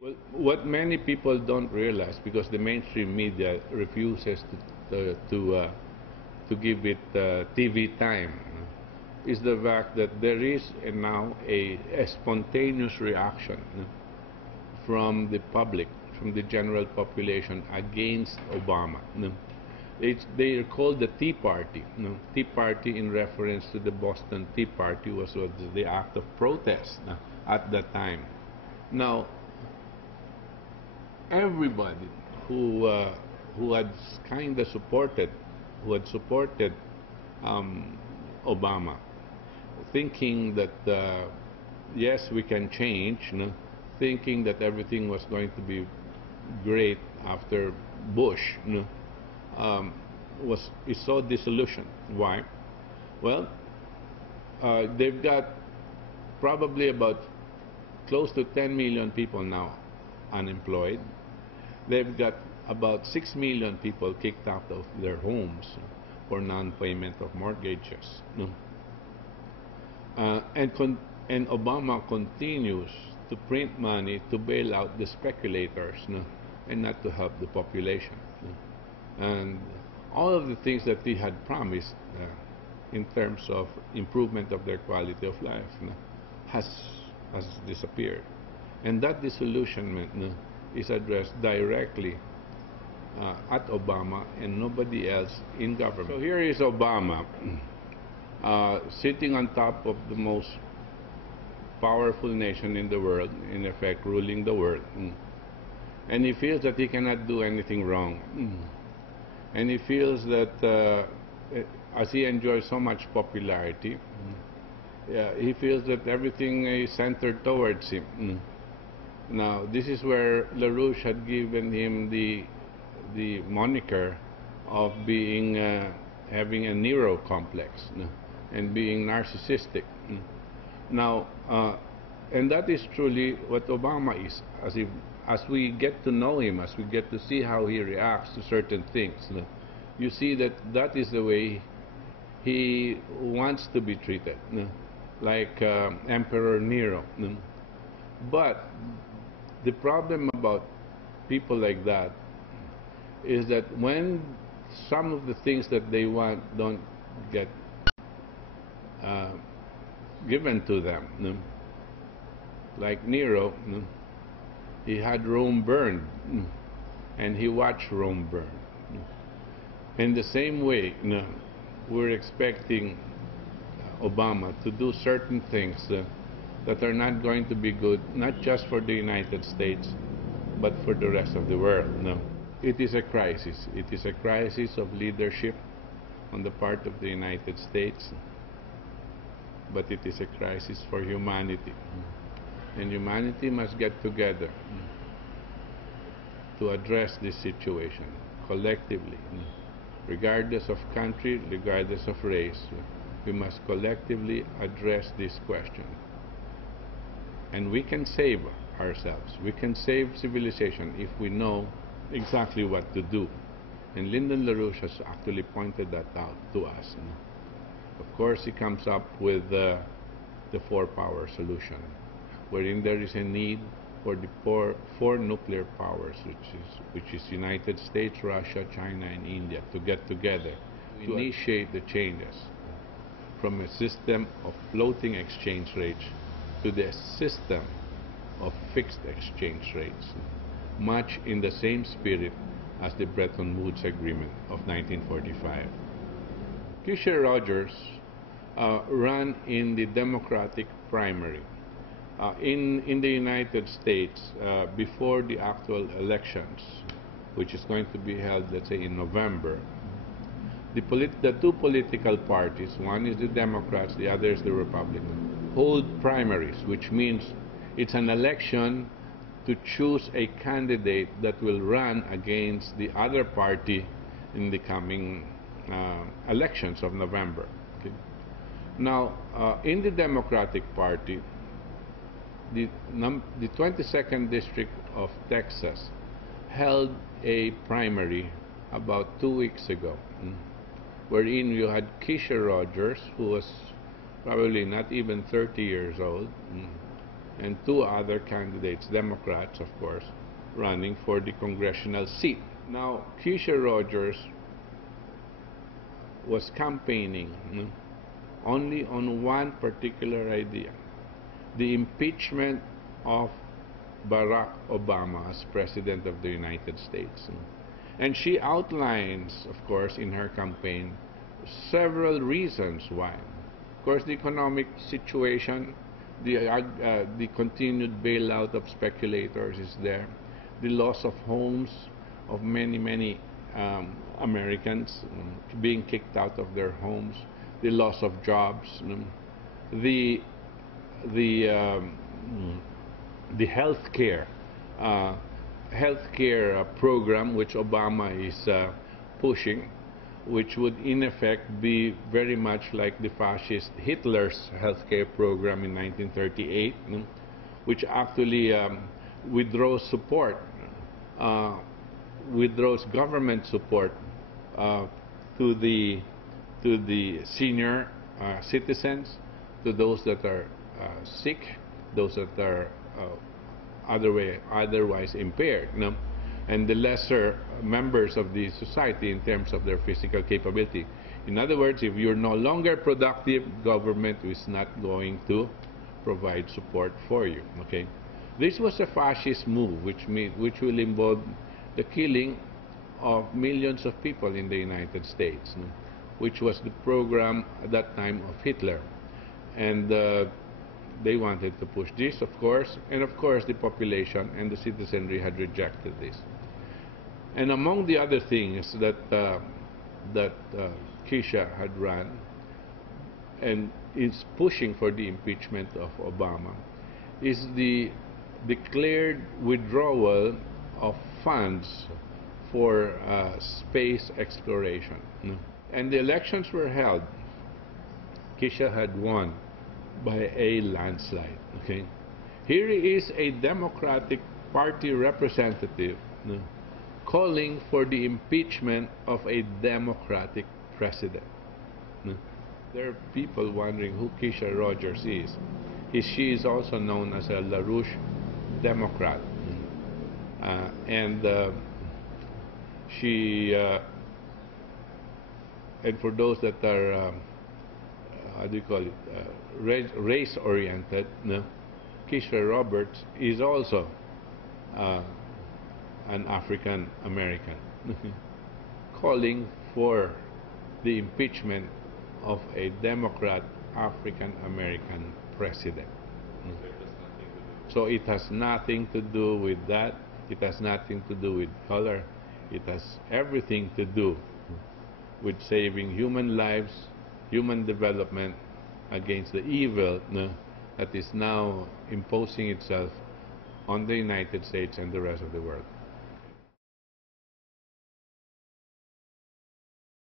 Well, what many people don't realize, because the mainstream media refuses to give it TV time, is the fact that there is now a spontaneous reaction from the public, from the general population against Obama. They are called the Tea Party. Tea Party, in reference to the Boston Tea Party, was the act of protest at that time. Now, everybody who had kind of supported, who had supported Obama, thinking that yes, we can change, thinking that everything was going to be great after Bush, is so disillusioned. Why? Well, they've got probably about close to 10 million people now unemployed. They've got about 6 million people kicked out of their homes for non-payment of mortgages. And Obama continues to print money to bail out the speculators, and not to help the population. And all of the things that he had promised in terms of improvement of their quality of life has disappeared. And that disillusionment is addressed directly at Obama and nobody else in government. So here is Obama sitting on top of the most powerful nation in the world, in effect ruling the world. And he feels that he cannot do anything wrong. And he feels that as he enjoys so much popularity, he feels that everything is centered towards him. Now, this is where LaRouche had given him the moniker of being having a Nero complex and being narcissistic. Now, and that is truly what Obama is. As we get to know him, as we get to see how he reacts to certain things, you see that that is the way he wants to be treated, like Emperor Nero. But the problem about people like that is that when some of the things that they want don't get given to them, like Nero, he had Rome burned, and he watched Rome burn. In the same way, we're expecting Obama to do certain things that are not going to be good, not just for the United States, but for the rest of the world. It is a crisis. It is a crisis of leadership on the part of the United States, but it is a crisis for humanity. And humanity must get together to address this situation collectively. Regardless of country, regardless of race, we must collectively address this question. And we can save ourselves. We can save civilization if we know exactly what to do. And Lyndon LaRouche has actually pointed that out to us. Of course, he comes up with the four-power solution, wherein there is a need for the four nuclear powers, which is United States, Russia, China, and India, to get together to initiate the changes from a system of floating exchange rates to the system of fixed exchange rates, much in the same spirit as the Bretton Woods Agreement of 1945. Kesha Rogers ran in the Democratic primary. In the United States, before the actual elections, which is going to be held, let's say, in November, the two political parties, one is the Democrats, the other is the Republicans, hold primaries, which means it's an election to choose a candidate that will run against the other party in the coming elections of November. Okay? Now, in the Democratic Party, the 22nd District of Texas held a primary about 2 weeks ago, wherein you had Kesha Rogers, who was probably not even 30 years old, and two other candidates, Democrats, of course, running for the congressional seat. Now, Kesha Rogers was campaigning only on one particular idea, the impeachment of Barack Obama as President of the United States. And she outlines, of course, in her campaign, several reasons why. Of course, the economic situation, the continued bailout of speculators is there, the loss of homes of many Americans being kicked out of their homes, the loss of jobs, the healthcare program which Obama is pushing, which would in effect be very much like the fascist Hitler's healthcare program in 1938, which actually withdraws support, withdraws government support to the senior citizens, to those that are sick, those that are otherwise impaired, and the lesser members of the society in terms of their physical capability. In other words, if you're no longer productive, government is not going to provide support for you. Okay, this was a fascist move, which will involve the killing of millions of people in the United States, which was the program at that time of Hitler, and they wanted to push this, of course, and of course the population and the citizenry had rejected this. And among the other things that Kesha had run and is pushing for the impeachment of Obama is the declared withdrawal of funds for space exploration. And the elections were held. Kesha had won by a landslide. Okay, here is a Democratic Party representative calling for the impeachment of a Democratic president. There are people wondering who Kesha Rogers is. She is also known as a LaRouche Democrat, and for those that are how do you call it, race-oriented, Kesha Roberts is also an African American, calling for the impeachment of a Democrat African American president. So it has nothing to do with that. It has nothing to do with color. It has everything to do with saving human lives, human development against the evil that is now imposing itself on the United States and the rest of the world.